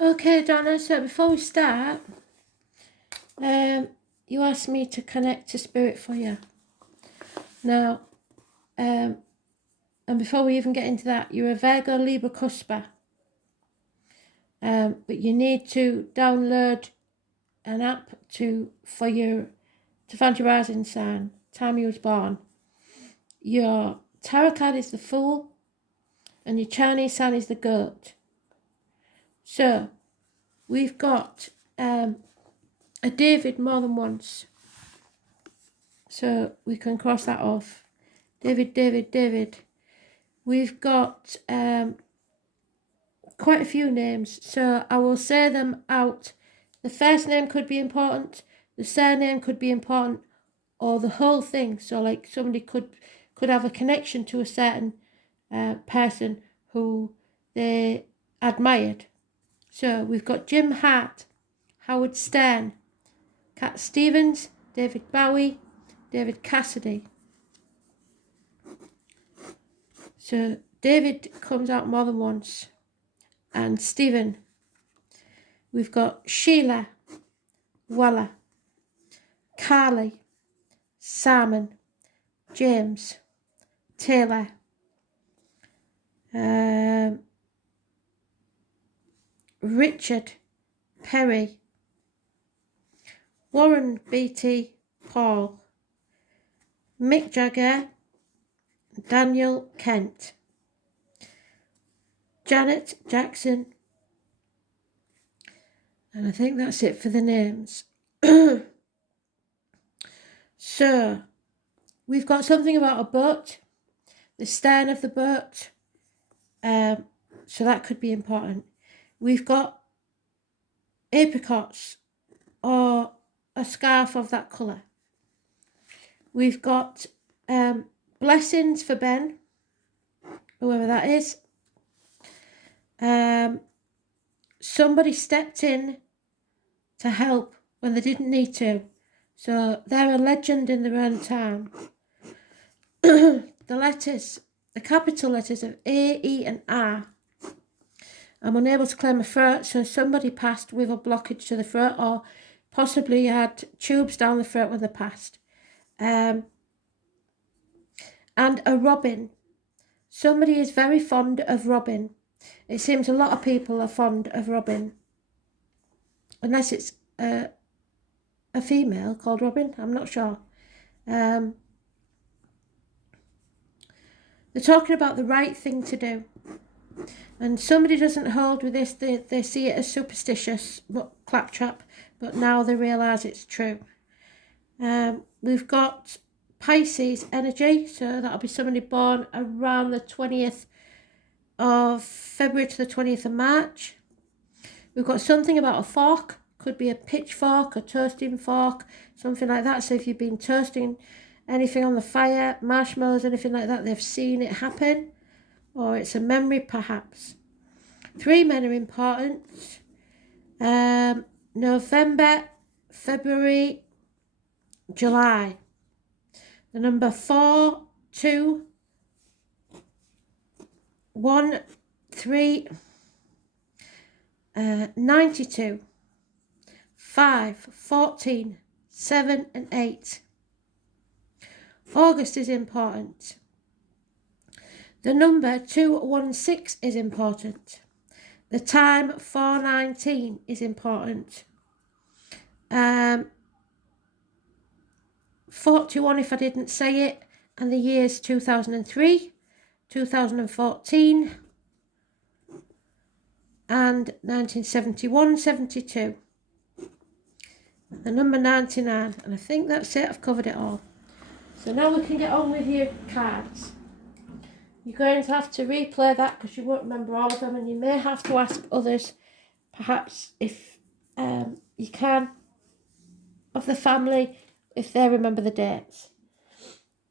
Okay, Donna, so before we start, you asked me to connect to Spirit for you. Now, and before we even get into that, you're a Virgo Libra Cusper. But you need to download an app to find your rising sign, time you was born. Your tarot card is the Fool, and your Chinese sign is the Goat. So, we've got a David more than once. So we can cross that off. David. We've got quite a few names, so I will say them out. The first name could be important, the surname could be important, or the whole thing. So like somebody could have a connection to a certain person who they admired. So we've got Jim Hart, Howard Stern, Cat Stevens, David Bowie, David Cassidy. So David comes out more than once. And Stephen. We've got Sheila, Walla, Carly, Simon, James, Taylor, Richard, Perry, Warren Beatty, Paul, Mick Jagger, Daniel Kent, Janet Jackson, and I think that's it for the names. So, we've got something about a boat, the stern of the boat, so that could be important. We've got apricots or a scarf of that colour. We've got blessings for Ben, whoever that is. Somebody stepped in to help when they didn't need to. So they're a legend in their own time. The letters, the capital letters of A, E and R. I'm unable to clear my throat, so somebody passed with a blockage to the throat, or possibly had tubes down the throat when they passed. And a robin. Somebody is very fond of Robin. It seems a lot of people are fond of Robin. Unless it's a female called Robin, I'm not sure. They're talking about the right thing to do. And somebody doesn't hold with this, they see it as superstitious, but claptrap, but now they realise it's true. We've got Pisces energy, so that'll be somebody born around the 20th of February to the 20th of March. We've got something about a fork, could be a pitchfork, a toasting fork, something like that. So if you've been toasting anything on the fire, marshmallows, anything like that, they've seen it happen, or it's a memory perhaps. 3 men are important. November, February, July. The number 4, 2, 1, 3, 92, 5, 14, 7 and 8. August is important. The number 216 is important. The time 4:19 is important. 41 if I didn't say it, and the years 2003, 2014 and 1971-72. The number 99, and I think that's it, I've covered it all. So now we can get on with your cards. You're going to have to replay that because you won't remember all of them, and you may have to ask others, perhaps if you can, of the family, if they remember the dates.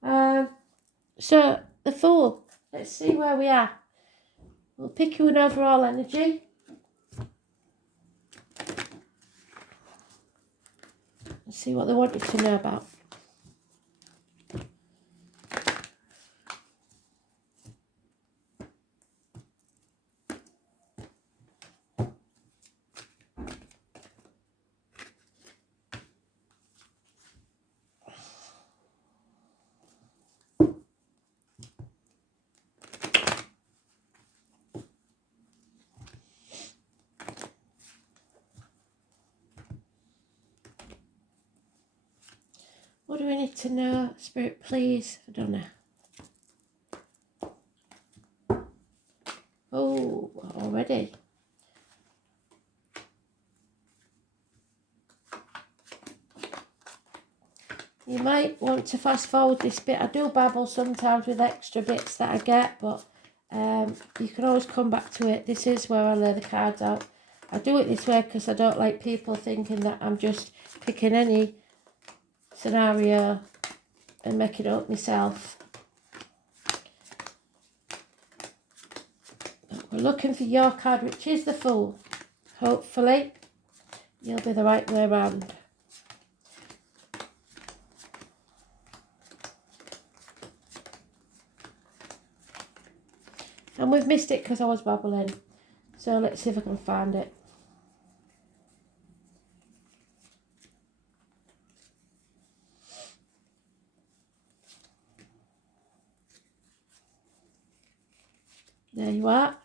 So, the Fool, let's see where we are. We'll pick you an overall energy. Let's see what they want you to know about. do we need to know? Spirit, please, for Donna. Oh, already. You might want to fast forward this bit. I do babble sometimes with extra bits that I get, but you can always come back to it. This is where I lay the cards out. I do it this way because I don't like people thinking that I'm just picking any scenario and making it up myself. We're looking for your card, which is the Fool. Hopefully, you'll be the right way around. And we've missed it because I was babbling. So let's see if I can find it. There you are.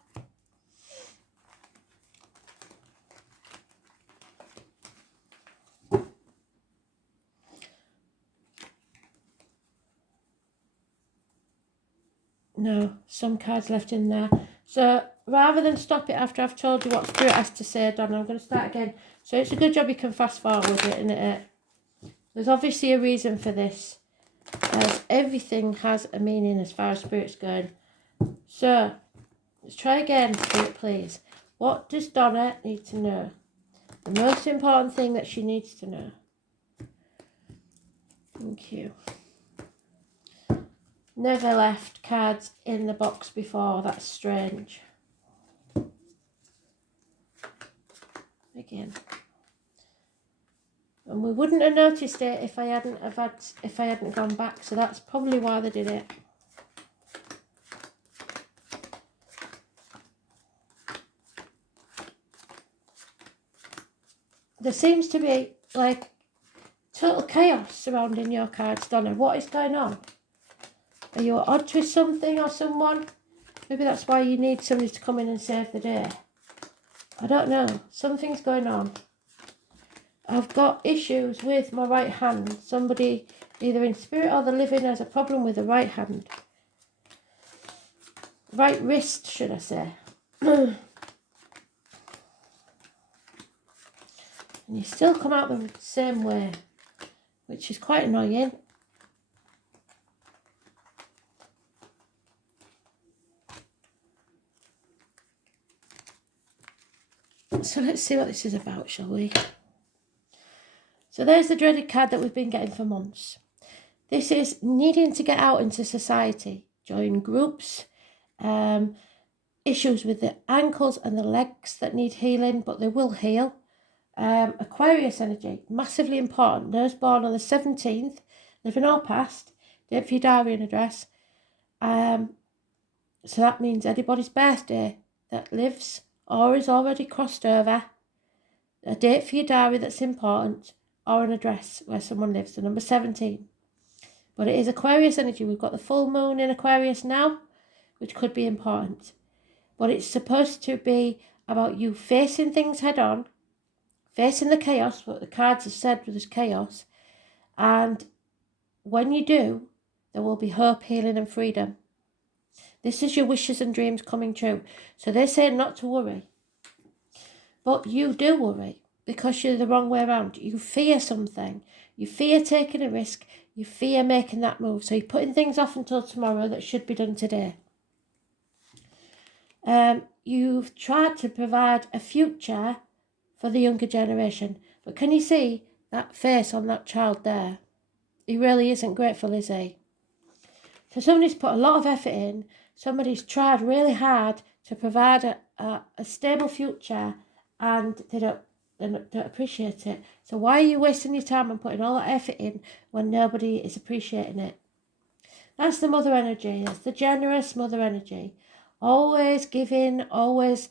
No, some cards left in there. So rather than stop it after I've told you what Spirit has to say, Donna, I'm going to start again. So it's a good job you can fast forward it, isn't it? There's obviously a reason for this, as everything has a meaning as far as Spirit's going. So let's try again, Spirit, please. What does Donna need to know? The most important thing that she needs to know. Thank you. Never left cards in the box before. That's strange. Again. And we wouldn't have noticed it if I hadn't gone back. So that's probably why they did it. There seems to be like total chaos surrounding your cards, Donna. What is going on? Are you at odds with something or someone? Maybe that's why you need somebody to come in and save the day. I don't know. Something's going on. I've got issues with my right hand. Somebody, either in spirit or the living, has a problem with the right hand. Right wrist, should I say. And you still come out the same way, which is quite annoying. So let's see what this is about, shall we? So there's the dreaded card that we've been getting for months. This is needing to get out into society, join groups, issues with the ankles and the legs that need healing, but they will heal. Aquarius energy, massively important. Those born on the 17th, living or past, date for your diary and address. So that means anybody's birthday that lives or is already crossed over, a date for your diary that's important, or an address where someone lives, the number 17. But it is Aquarius energy. We've got the full moon in Aquarius now, which could be important. But it's supposed to be about you facing things head on, facing the chaos, what the cards have said was chaos. And when you do, there will be hope, healing and freedom. This is your wishes and dreams coming true. So they're saying not to worry. But you do worry because you're the wrong way around. You fear something. You fear taking a risk. You fear making that move. So you're putting things off until tomorrow that should be done today. You've tried to provide a future for the younger generation. But can you see that face on that child there? He really isn't grateful, is he? So somebody's put a lot of effort in. Somebody's tried really hard to provide a stable future, and they don't appreciate it. So why are you wasting your time and putting all that effort in when nobody is appreciating it? That's the mother energy. That's the generous mother energy. Always giving, always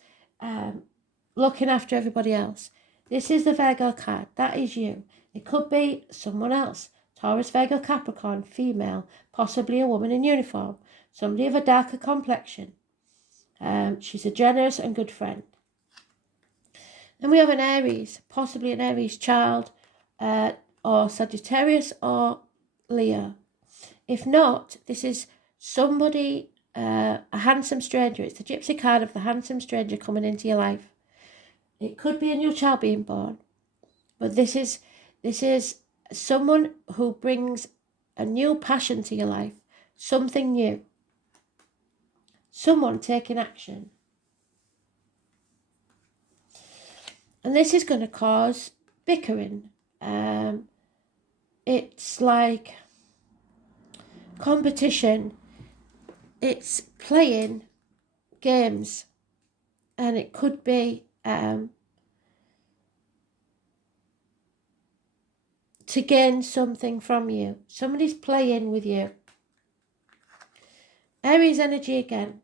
looking after everybody else. This is the Virgo card. That is you. It could be someone else. Taurus, Virgo, Capricorn, female, possibly a woman in uniform, somebody of a darker complexion. She's a generous and good friend. Then we have an Aries, possibly an Aries child, or Sagittarius, or Leo. If not, this is somebody, a handsome stranger. It's the gypsy card of the handsome stranger coming into your life. It could be a new child being born, but this is someone who brings a new passion to your life, something new, someone taking action. And this is going to cause bickering. It's like competition. It's playing games, and it could be to gain something from you. Somebody's playing with you. Aries energy again.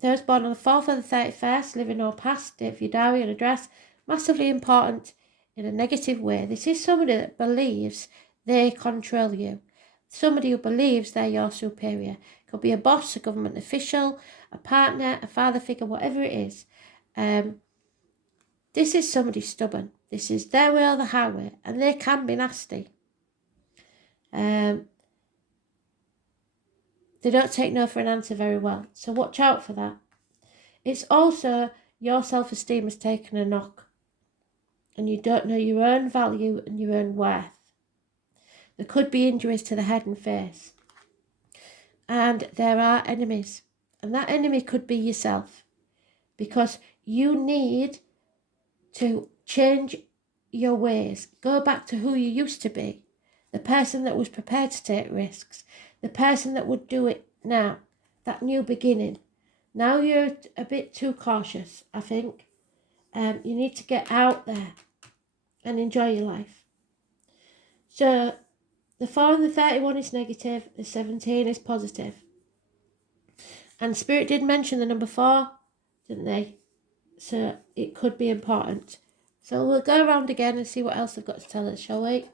Those born on the 4th or the 31st, living or past, date for your diary and address, massively important in a negative way. This is somebody that believes they control you. Somebody who believes they're your superior. It could be a boss, a government official, a partner, a father figure, whatever it is. This is somebody stubborn. This is their way or the highway, and they can be nasty. They don't take no for an answer very well, so watch out for that. It's also your self-esteem has taken a knock, and you don't know your own value and your own worth. There could be injuries to the head and face, and there are enemies, and that enemy could be yourself, because you need to change your ways. Go back to who you used to be, the person that was prepared to take risks, the person that would do it now, that new beginning. Now you're a bit too cautious, I think. You need to get out there and enjoy your life. So the 4 and the 31 is negative, the 17 is positive. And Spirit did mention the number 4, didn't they? So it could be important. So we'll go around again and see what else they've got to tell us, shall we?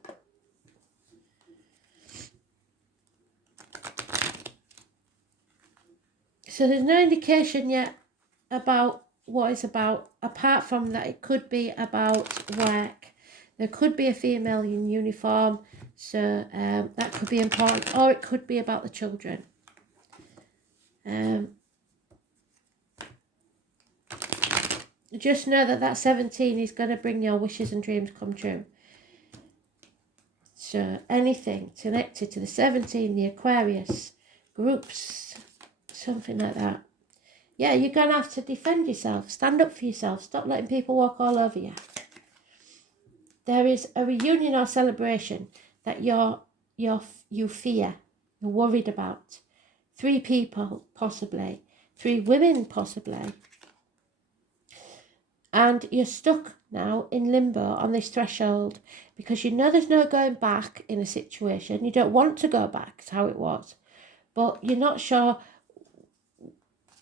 So there's no indication yet about what it's about, apart from that it could be about work. There could be a female in uniform, so that could be important, or it could be about the children. Just know that 17 is going to bring your wishes and dreams come true. So anything connected to the 17, the Aquarius, groups, something like that. Yeah, you're going to have to defend yourself. Stand up for yourself. Stop letting people walk all over you. There is a reunion or celebration that you fear, you're worried about. 3 people, possibly. 3 women, possibly. And you're stuck now in limbo on this threshold because you know there's no going back in a situation. You don't want to go back to how it was, but you're not sure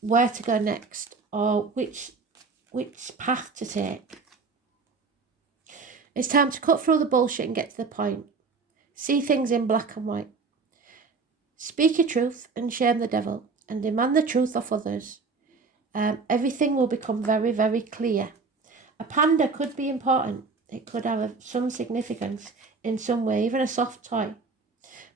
where to go next or which path to take. It's time to cut through the bullshit and get to the point. See things in black and white. Speak your truth and shame the devil and demand the truth of others. Everything will become very, very clear. A panda could be important. It could have some significance in some way, even a soft toy.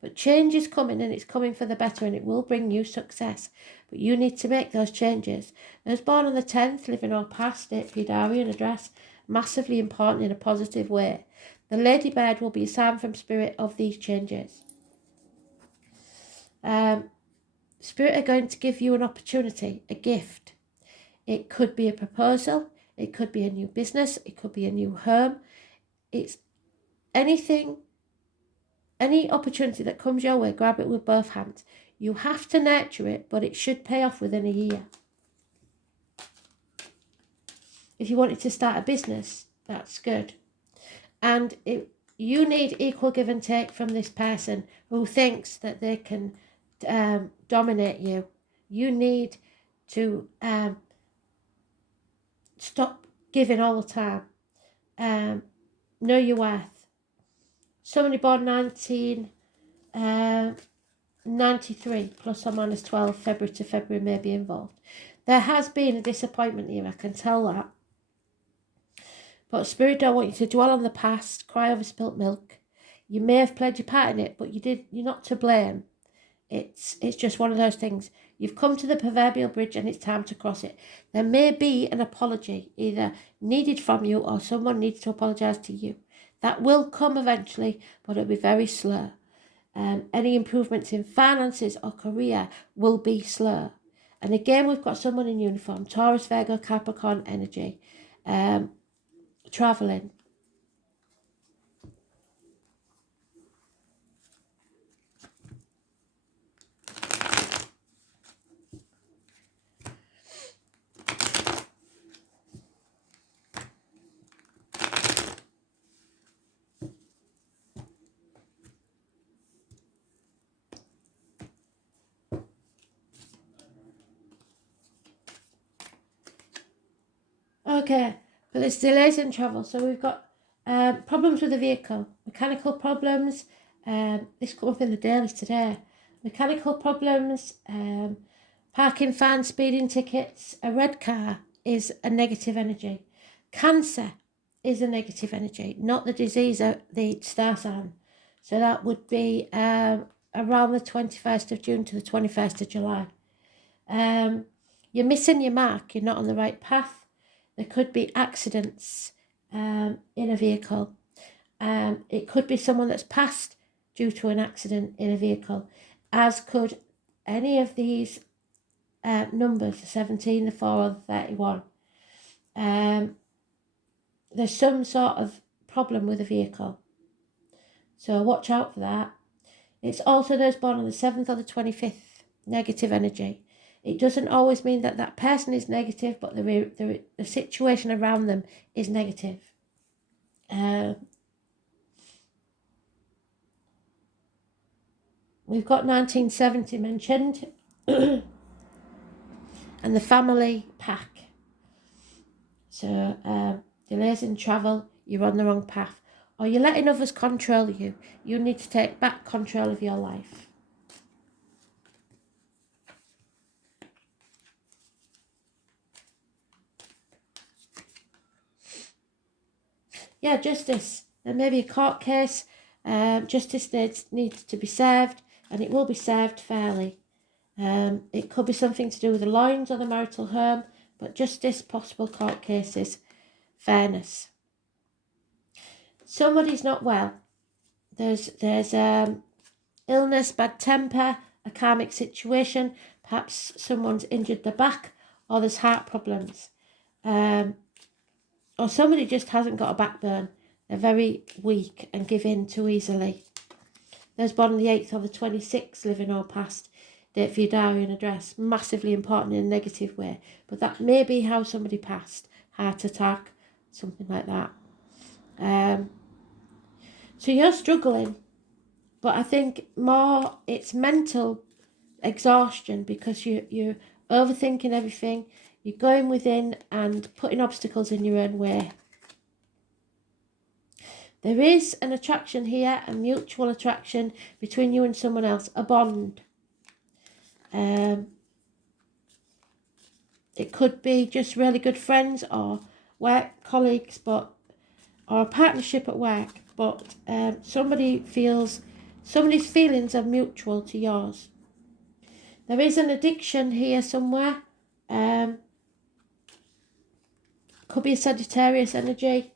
But change is coming, and it's coming for the better, and it will bring you success. But you need to make those changes. Those born on the 10th, living or past, date for your diary and address, massively important in a positive way. The ladybird will be a sign from Spirit of these changes. Spirit are going to give you an opportunity, a gift. It could be a proposal. It could be a new business. It could be a new home. It's anything, any opportunity that comes your way, grab it with both hands. You have to nurture it, but it should pay off within a year. If you wanted to start a business, that's good. And you need equal give and take from this person who thinks that they can dominate you. You need to stop giving all the time. Know your worth. Somebody born 1993, plus or minus 12, February to February may be involved. There has been a disappointment here, I can tell that. But Spirit don't want you to dwell on the past, cry over spilt milk. You may have played your part in it, but you're not to blame. It's just one of those things. You've come to the proverbial bridge and it's time to cross it. There may be an apology either needed from you or someone needs to apologise to you. That will come eventually, but it'll be very slow. Any improvements in finances or career will be slow. And again, we've got someone in uniform, Taurus, Virgo, Capricorn energy, travelling. Okay, but there's delays in travel. So we've got problems with the vehicle, mechanical problems. This come up in the dailies today. Mechanical problems, parking fines, speeding tickets. A red car is a negative energy. Cancer is a negative energy, not the disease, the star sign. So that would be around the 21st of June to the 21st of July. You're missing your mark. You're not on the right path. There could be accidents in a vehicle. It could be someone that's passed due to an accident in a vehicle, as could any of these numbers, the 17, the 4 or the 31. There's some sort of problem with a vehicle. So watch out for that. It's also those born on the 7th or the 25th, negative energy. It doesn't always mean that that person is negative, but the situation around them is negative. We've got 1970 mentioned and the family pack. So delays in travel, you're on the wrong path, or you're letting others control you. You need to take back control of your life. Yeah, justice. There may be a court case. Justice needs to be served, and it will be served fairly. It could be something to do with the loins or the marital home, but justice, possible court cases, fairness. Somebody's not well. There's illness, bad temper, a karmic situation. Perhaps someone's injured their back, or there's heart problems. Or somebody just hasn't got a backbone. They're very weak and give in too easily. Those born on the 8th or the 26th, living or past, date for your diary and address, massively important in a negative way. But that may be how somebody passed. Heart attack, something like that. So you're struggling, but I think more it's mental exhaustion because you're overthinking everything. You're going within and putting obstacles in your own way. There is an attraction here, a mutual attraction between you and someone else, a bond. It could be just really good friends or work colleagues, or a partnership at work. But somebody's feelings are mutual to yours. There is an addiction here somewhere. Could be a Sagittarius energy.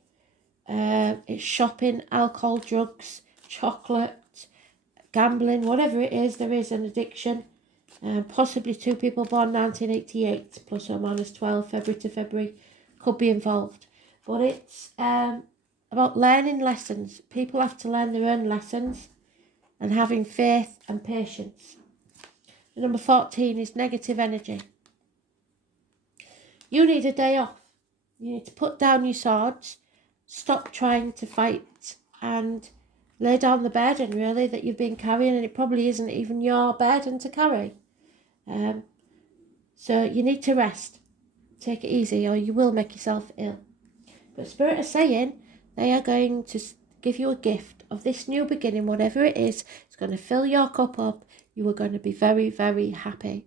It's shopping, alcohol, drugs, chocolate, gambling, whatever it is, there is an addiction. Possibly two people born 1988, plus or minus 12, February to February, could be involved. But it's about learning lessons. People have to learn their own lessons and having faith and patience. The number 14 is negative energy. You need a day off. You need to put down your swords, stop trying to fight, and lay down the burden, really, that you've been carrying, and it probably isn't even your burden to carry. So you need to rest. Take it easy, or you will make yourself ill. But Spirit are saying they are going to give you a gift of this new beginning, whatever it is. It's going to fill your cup up. You are going to be very, very happy.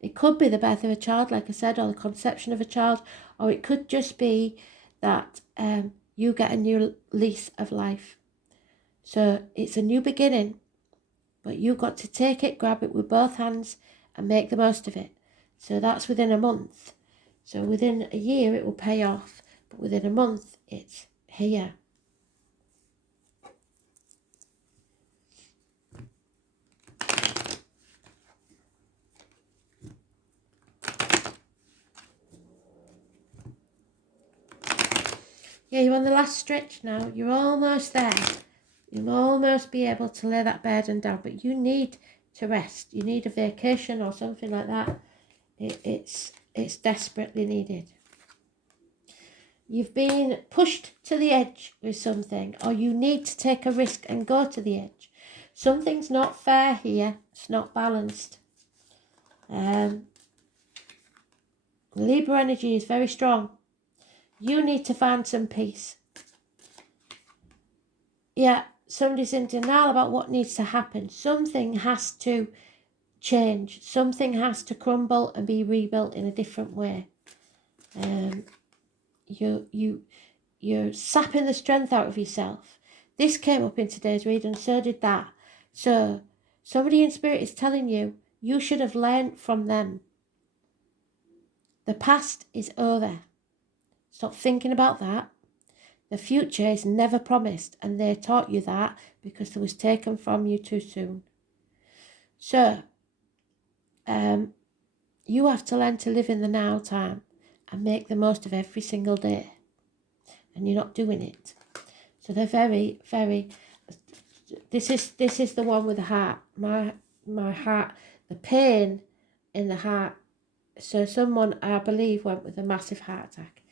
It could be the birth of a child, like I said, or the conception of a child, or it could just be that you get a new lease of life. So it's a new beginning, but you've got to take it, grab it with both hands and make the most of it. So that's within a month. So within a year it will pay off, but within a month it's here. Yeah, you're on the last stretch now. You're almost there. You'll almost be able to lay that burden down, but you need to rest. You need a vacation or something like that. It's desperately needed. You've been pushed to the edge with something, or you need to take a risk and go to the edge. Something's not fair here. It's not balanced. Libra energy is very strong. You need to find some peace. Yeah, somebody's in denial about what needs to happen. Something has to change. Something has to crumble and be rebuilt in a different way. You're sapping the strength out of yourself. This came up in today's read, and so did that. So somebody in spirit is telling you, you should have learned from them. The past is over. Stop thinking about that. The future is never promised, and they taught you that because it was taken from you too soon. So, you have to learn to live in the now time and make the most of every single day. And you're not doing it. So they're very, very. This is the one with the heart. My heart, the pain in the heart. So someone, I believe, went with a massive heart attack.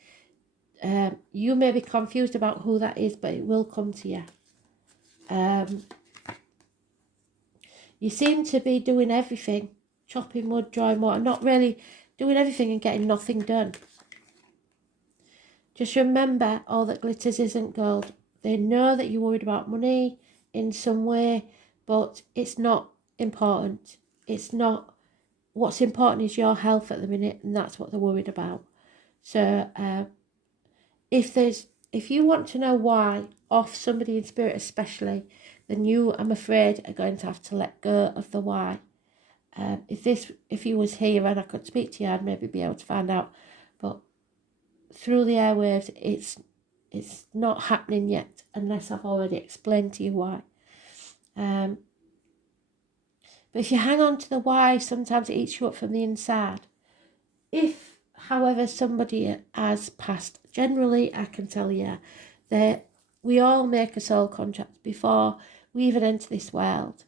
You may be confused about who that is, but it will come to you. You seem to be doing everything, chopping wood, drawing water, not really doing everything and getting nothing done. Just remember, all that glitters isn't gold. They know that you're worried about money in some way, but it's not important. It's not. What's important is your health at the minute, and that's what they're worried about. So if you want to know why, off somebody in spirit especially, then you, I'm afraid, are going to have to let go of the why. If you was here and I could speak to you, I'd maybe be able to find out. But through the airwaves, it's not happening yet unless I've already explained to you why. But if you hang on to the why, sometimes it eats you up from the inside. If, however, somebody has passed, generally I can tell you that we all make a soul contract before we even enter this world.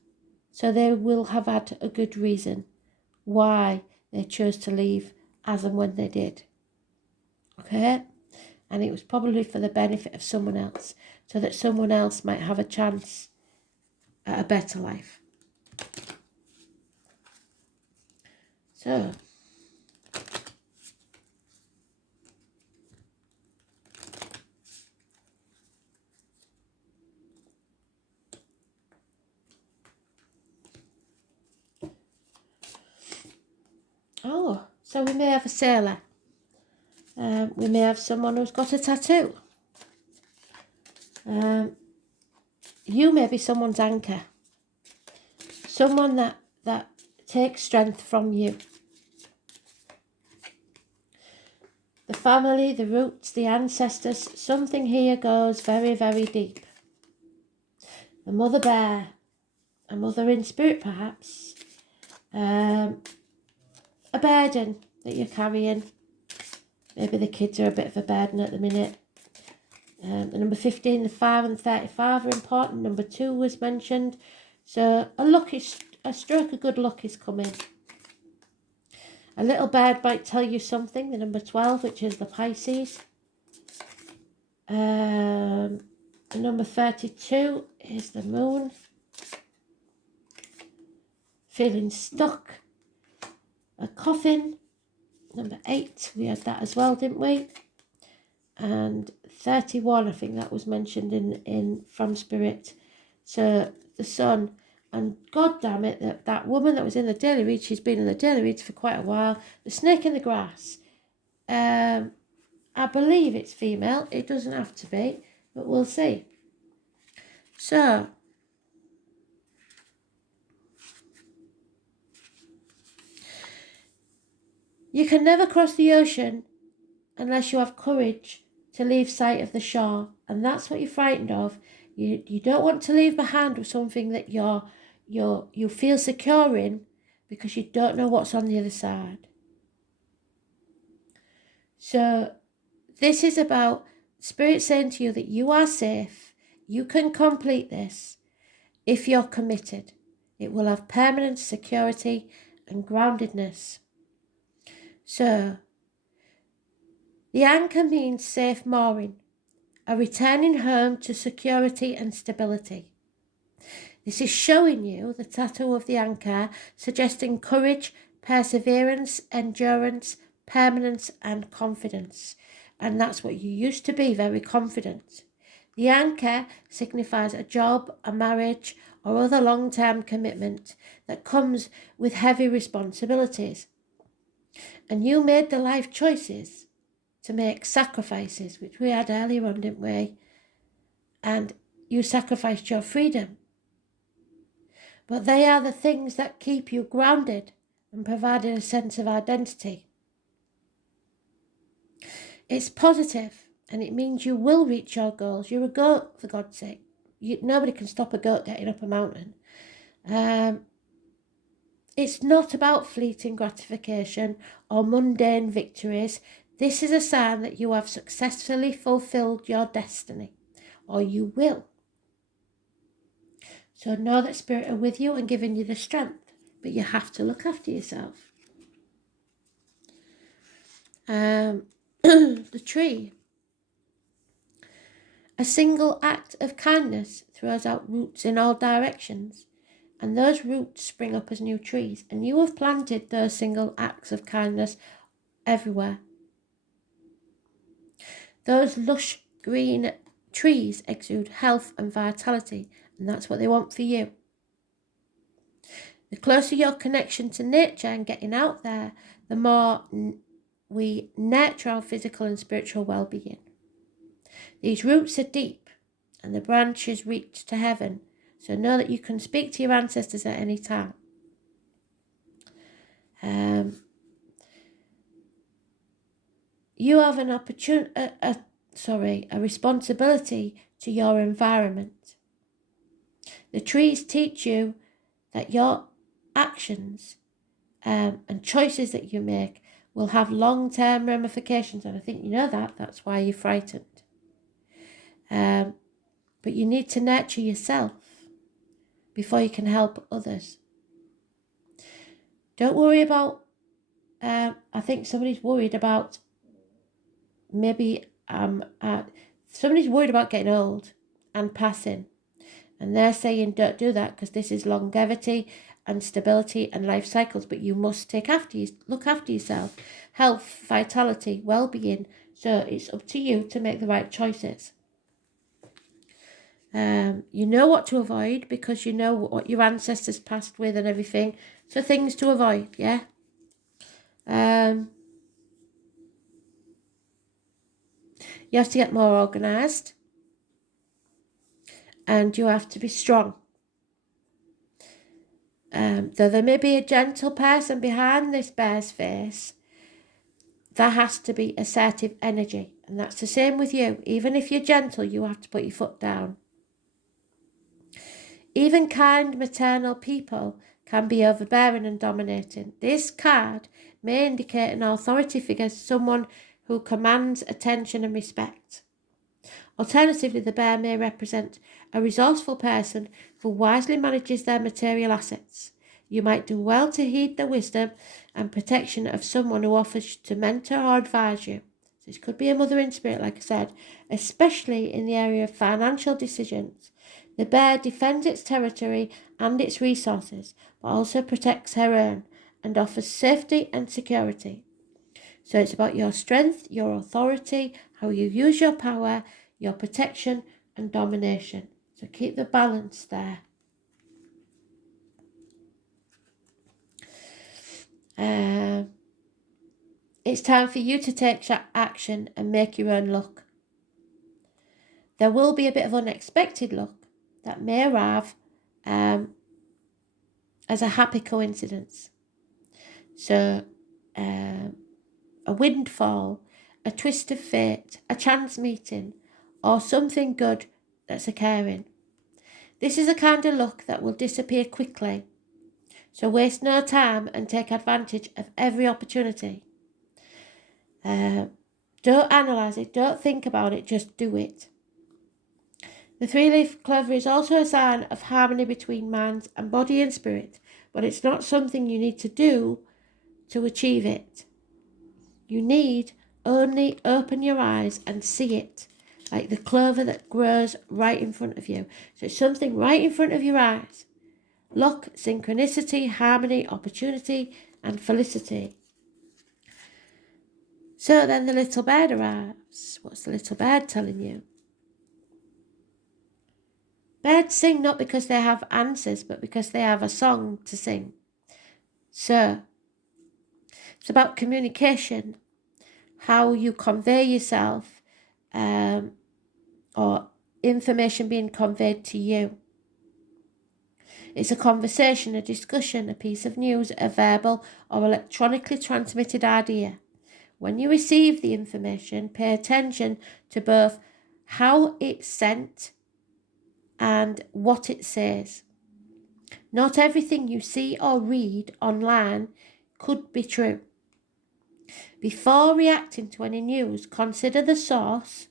So they will have had a good reason why they chose to leave as and when they did. Okay? And it was probably for the benefit of someone else, so that someone else might have a chance at a better life. So, so we may have a sailor. We may have someone who's got a tattoo. You may be someone's anchor. Someone that takes strength from you. The family, the roots, the ancestors, something here goes very, very deep. The mother bear, a mother in spirit perhaps, a burden that you're carrying. Maybe the kids are a bit of a burden at the minute. The number 15, the 5 and 35 are important. Number 2 was mentioned. So a stroke of good luck is coming. A little bird might tell you something. The number 12, which is the Pisces. The number 32 is the moon. Feeling stuck. A coffin. Number 8, we had that as well, didn't we? And 31, I think that was mentioned in from spirit. So the sun, and god damn it, that woman that was in the daily read, she's been in the daily reads for quite a while. The snake in the grass. I believe it's female. It doesn't have to be, but we'll see. So, you can never cross the ocean unless you have courage to leave sight of the shore. And that's what you're frightened of. You don't want to leave behind with something that you feel secure in, because you don't know what's on the other side. So this is about Spirit saying to you that you are safe. You can complete this if you're committed. It will have permanent security and groundedness. So the anchor means safe mooring, a returning home to security and stability. This is showing you the tattoo of the anchor, suggesting courage, perseverance, endurance, permanence, and confidence. And that's what you used to be, very confident. The anchor signifies a job, a marriage, or other long-term commitment that comes with heavy responsibilities. And you made the life choices to make sacrifices, which we had earlier on, didn't we? And you sacrificed your freedom. But they are the things that keep you grounded and providing a sense of identity. It's positive, and it means you will reach your goals. You're a goat, for God's sake. Nobody can stop a goat getting up a mountain. It's not about fleeting gratification or mundane victories. This is a sign that you have successfully fulfilled your destiny, or you will. So know that Spirit are with you and giving you the strength, but you have to look after yourself. The tree. A single act of kindness throws out roots in all directions, and those roots spring up as new trees, and you have planted those single acts of kindness everywhere. Those lush green trees exude health and vitality, and that's what they want for you. The closer your connection to nature and getting out there, the more we nurture our physical and spiritual well-being. These roots are deep, and the branches reach to heaven, so know that you can speak to your ancestors at any time. You have an a responsibility to your environment. The trees teach you that your actions and choices that you make will have long-term ramifications, and I think you know that. That's why you're frightened. But you need to nurture yourself before you can help others. Don't worry about, I think somebody's worried about somebody's worried about getting old and passing. And they're saying don't do that because this is longevity and stability and life cycles, but you must look after yourself, health, vitality, well-being. So it's up to you to make the right choices. You know what to avoid because you know what your ancestors passed with and everything. So things to avoid, yeah? You have to get more organised. And you have to be strong. Though there may be a gentle person behind this bear's face, there has to be assertive energy. And that's the same with you. Even if you're gentle, you have to put your foot down. Even kind maternal people can be overbearing and dominating. This card may indicate an authority figure, someone who commands attention and respect. Alternatively, the bear may represent a resourceful person who wisely manages their material assets. You might do well to heed the wisdom and protection of someone who offers to mentor or advise you. This could be a mother in spirit, like I said, especially in the area of financial decisions. The bear defends its territory and its resources, but also protects her own and offers safety and security. So it's about your strength, your authority, how you use your power, your protection and domination. So keep the balance there. It's time for you to take action and make your own luck. There will be a bit of unexpected luck, that may arrive as a happy coincidence. So a windfall, a twist of fate, a chance meeting, or something good that's occurring. This is a kind of luck that will disappear quickly. So waste no time and take advantage of every opportunity. Don't analyse it, don't think about it, just do it. The three-leaf clover is also a sign of harmony between mind and body and spirit, but it's not something you need to do to achieve it. You need only open your eyes and see it, like the clover that grows right in front of you. So it's something right in front of your eyes. Luck, synchronicity, harmony, opportunity, and felicity. So then the little bird arrives. What's the little bird telling you? Birds sing not because they have answers, but because they have a song to sing. So it's about communication, how you convey yourself, or information being conveyed to you. It's a conversation, a discussion, a piece of news, a verbal or electronically transmitted idea. When you receive the information, pay attention to both how it's sent and what it says. Not everything you see or read online could be true. Before reacting to any news, consider the source,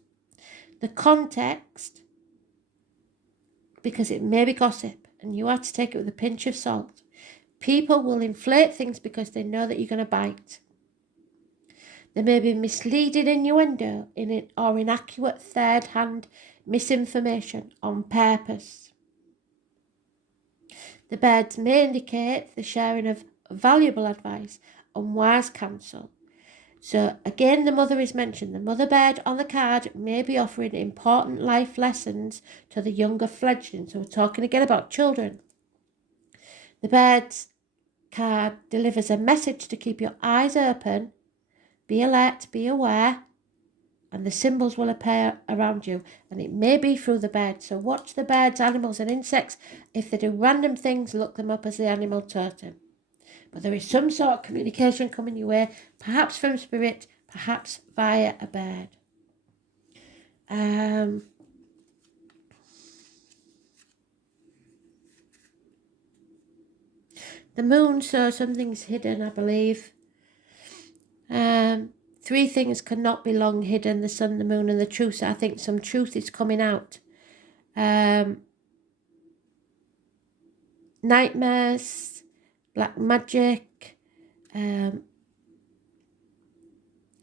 the context, because it may be gossip and you have to take it with a pinch of salt. People will inflate things because they know that you're going to bite. There may be misleading innuendo or inaccurate third-hand misinformation on purpose. The birds may indicate the sharing of valuable advice and wise counsel. So again, the mother is mentioned. The mother bird on the card may be offering important life lessons to the younger fledglings. So we're talking again about children. The bird's card delivers a message to keep your eyes open, be alert, be aware, and the symbols will appear around you. And it may be through the bird. So watch the birds, animals and insects. If they do random things, look them up as the animal totem. But there is some sort of communication coming your way, perhaps from spirit, perhaps via a bird. The moon, so something's hidden, I believe. Three things cannot be long hidden: the sun, the moon, and the truth. So I think some truth is coming out. Nightmares, black magic,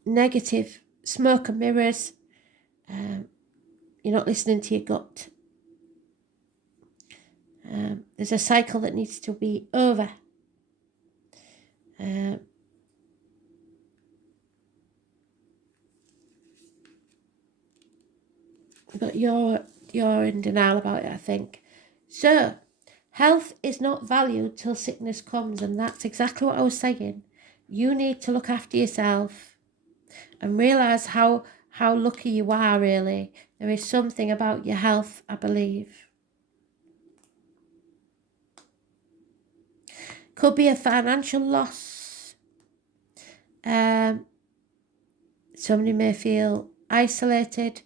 negative smoke and mirrors. You're not listening to your gut. There's a cycle that needs to be over. But you're in denial about it, I think. So, health is not valued till sickness comes, and that's exactly what I was saying. You need to look after yourself and realise how lucky you are, really. There is something about your health, I believe. Could be a financial loss. Somebody may feel isolated.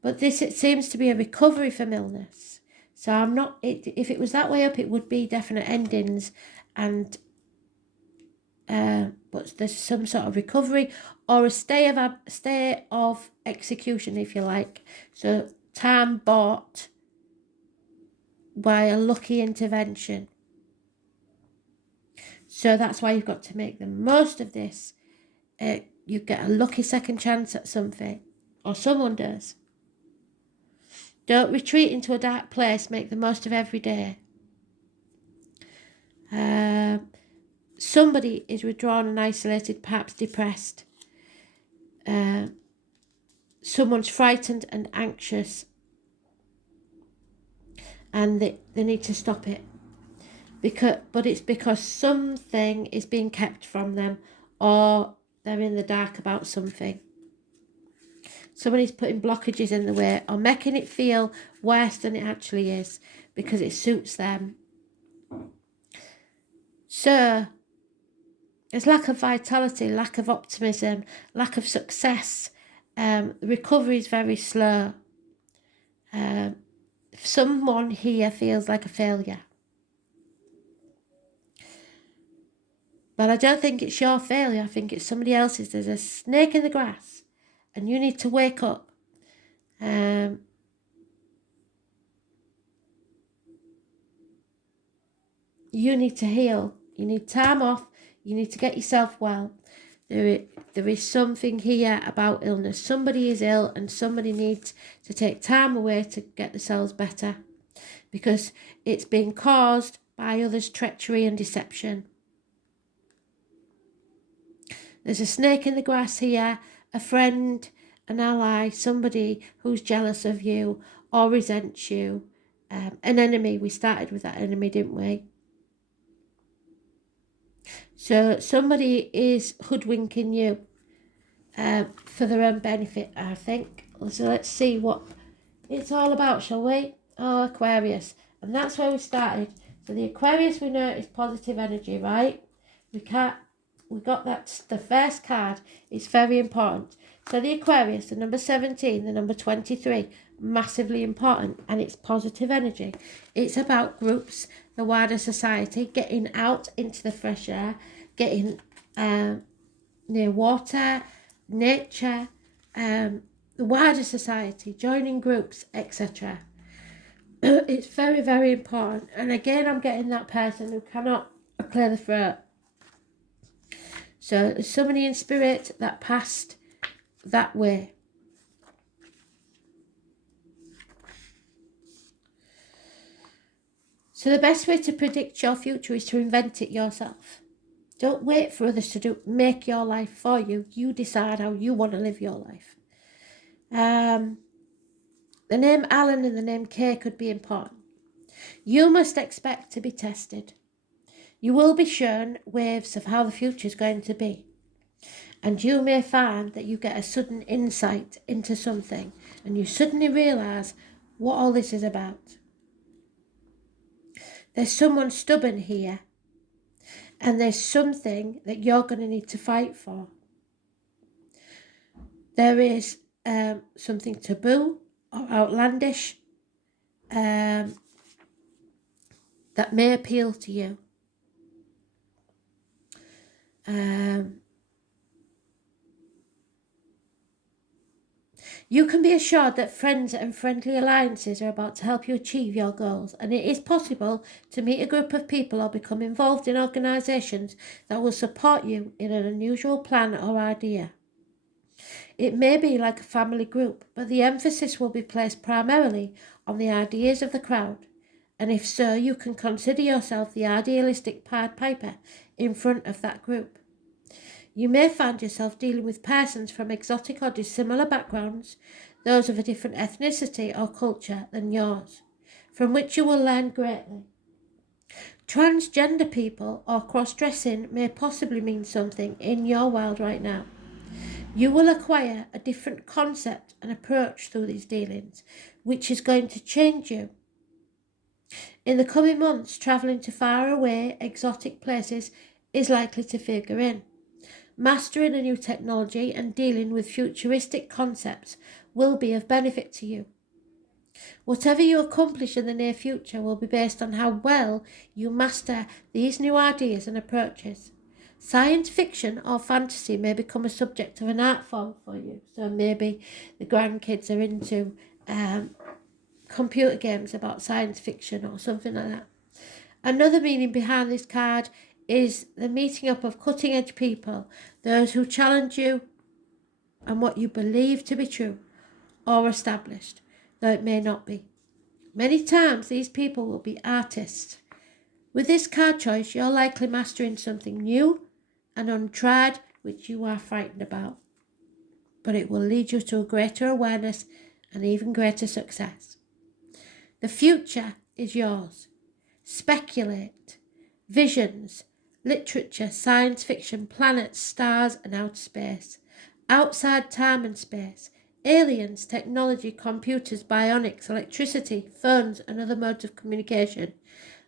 But this, it seems to be a recovery from illness. So I'm not, if it was that way up, it would be definite endings, and but there's some sort of recovery or a stay of execution, if you like. So time bought by a lucky intervention. So that's why you've got to make the most of this. You get a lucky second chance at something, or someone does. Don't retreat into a dark place. Make the most of every day. Somebody is withdrawn and isolated, perhaps depressed. Someone's frightened and anxious, and they need to stop it. But it's because something is being kept from them, or they're in the dark about something. Somebody's putting blockages in the way or making it feel worse than it actually is because it suits them. So there's lack of vitality, lack of optimism, lack of success. Recovery is very slow. Someone here feels like a failure. But I don't think it's your failure. I think it's somebody else's. There's a snake in the grass and you need to wake up. You need to heal. You need time off. You need to get yourself well. There is something here about illness. Somebody is ill and somebody needs to take time away to get themselves better because it's been caused by others' treachery and deception. There's a snake in the grass here, a friend, an ally, somebody who's jealous of you or resents you. An enemy. We started with that enemy, didn't we? So somebody is hoodwinking you for their own benefit, I think. So let's see what it's all about, shall we? Oh, Aquarius. And that's where we started. So the Aquarius we know is positive energy, right? We got that, the first card is very important. So the Aquarius, the number 17, the number 23, massively important, and it's positive energy. It's about groups, the wider society, getting out into the fresh air, getting near water, nature, the wider society, joining groups, etc. It's very, very important. And again, I'm getting that person who cannot clear the throat. So there's somebody in spirit that passed that way. So the best way to predict your future is to invent it yourself. Don't wait for others to make your life for you. You decide how you want to live your life. The name Alan and the name Kay could be important. You must expect to be tested. You will be shown waves of how the future is going to be. And you may find that you get a sudden insight into something and you suddenly realise what all this is about. There's someone stubborn here and there's something that you're going to need to fight for. There is something taboo or outlandish that may appeal to you. You can be assured that friends and friendly alliances are about to help you achieve your goals, and it is possible to meet a group of people or become involved in organisations that will support you in an unusual plan or idea. It may be like a family group, but the emphasis will be placed primarily on the ideas of the crowd, and if so, you can consider yourself the idealistic Pied Piper in front of that group. You may find yourself dealing with persons from exotic or dissimilar backgrounds, those of a different ethnicity or culture than yours, from which you will learn greatly. Transgender people or cross-dressing may possibly mean something in your world right now. You will acquire a different concept and approach through these dealings, which is going to change you. In the coming months, travelling to faraway, exotic places is likely to figure in. Mastering a new technology and dealing with futuristic concepts will be of benefit to you. Whatever you accomplish in the near future will be based on how well you master these new ideas and approaches. Science fiction or fantasy may become a subject of an art form for you. So maybe the grandkids are into computer games about science fiction or something like that. Another meaning behind this card is the meeting up of cutting-edge people, those who challenge you and what you believe to be true or established, though it may not be. Many times these people will be artists. With this card choice, you're likely mastering something new and untried which you are frightened about, but it will lead you to a greater awareness and even greater success. The future is yours. Speculate. Visions, literature, science fiction, planets, stars and outer space. Outside time and space. aliens, technology, computers, bionics, electricity, phones and other modes of communication,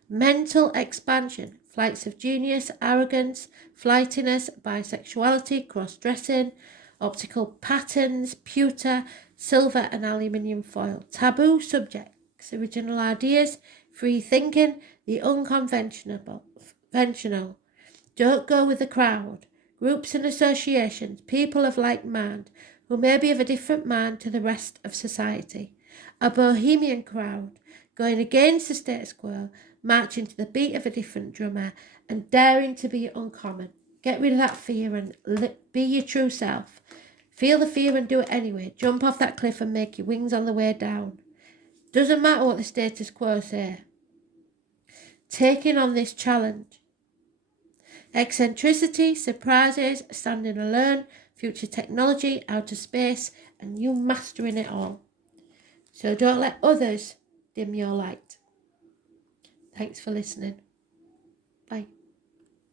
mental expansion, flights of genius, arrogance, flightiness, bisexuality, cross-dressing, optical patterns, pewter, silver and aluminium foil, taboo subjects, original ideas, free thinking, the unconventional, don't go with the crowd, groups and associations, people of like mind, who may be of a different mind to the rest of society, a bohemian crowd, going against the status quo, marching to the beat of a different drummer, and daring to be uncommon. Get rid of that fear and be your true self. Feel the fear and do it anyway. Jump off that cliff and make your wings on the way down. Doesn't matter what the status quo say. Taking on this challenge. Eccentricity, surprises, standing alone, future technology, outer space, and you mastering it all. So don't let others dim your light. Thanks for listening.